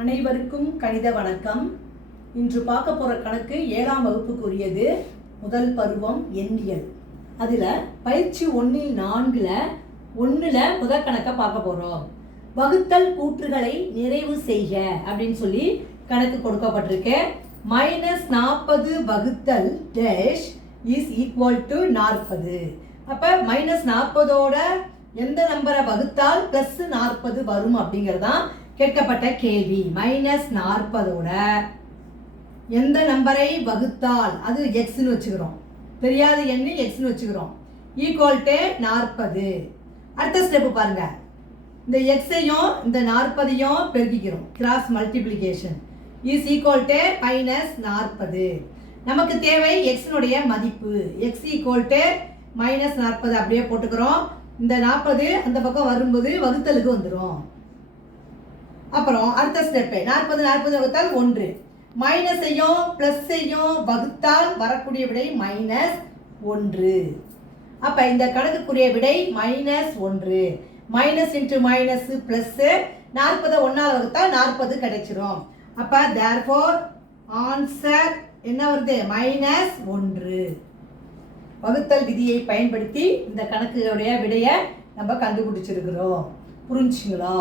அனைவருக்கும் கணித வணக்கம். இன்று பார்க்க போகிற கணக்கு 7ஆம் வகுப்புக்குரியது. முதல் பருவம் எண்ணியல். அதில் பயிற்சி 1/4 1ல் முதல் கணக்கை பார்க்க போகிறோம். வகுத்தல் கூற்றுகளை நிறைவு செய்க அப்படின்னு சொல்லி கணக்கு கொடுக்கப்பட்டிருக்கு. -40 வகுத்தல் டேஷ் இஸ் ஈக்குவல் டு 40. அப்போ -40ஓட எந்த நம்பரை வகுத்தால் +40 வரும் அப்படிங்கிறதான் கேட்கப்பட்ட கேள்வி. -40ஓட எந்த நம்பரை வகுத்தால், அது எக்ஸ்ன்னு வச்சுக்கிறோம், தெரியாத எண்ணு எக்ஸ்ன்னு வச்சுக்கிறோம், ஈக்குவல் டு 40. அடுத்த ஸ்டெப்பு பாருங்க, இந்த எக்ஸையும் இந்த 40ஐயும் பெருக்கிக்கிறோம். Cross multiplication is equal to -40. நமக்கு தேவை எக்ஸினுடைய மதிப்பு. எக்ஸ் ஈக்குவல் டு -40 அப்படியே போட்டுக்கிறோம். இந்த 40 அந்த பக்கம் வரும்போது வகுத்தலுக்கு வந்துடும். அப்புறம் அடுத்த ஸ்டெப்பு 40 வகுத்தால் 1. மைனஸையும் ப்ளஸ்ஸையும் வகுத்தால் வரக்கூடிய விடை -1. அப்போ இந்த கணக்குக்குரிய விடை -1. மைனஸ் இன்ட்டு மைனஸ் ப்ளஸ் 40 1ஆல் வகுத்தால் 40 கிடைச்சிரும். அப்போ தேர்ஃபோர் ஆன்சர் என்ன வருது? -1. வகுத்தல் விதியை பயன்படுத்தி இந்த கணக்குடைய விடையை நம்ம கண்டுபிடிச்சிருக்கிறோம். புரிஞ்சுங்களா?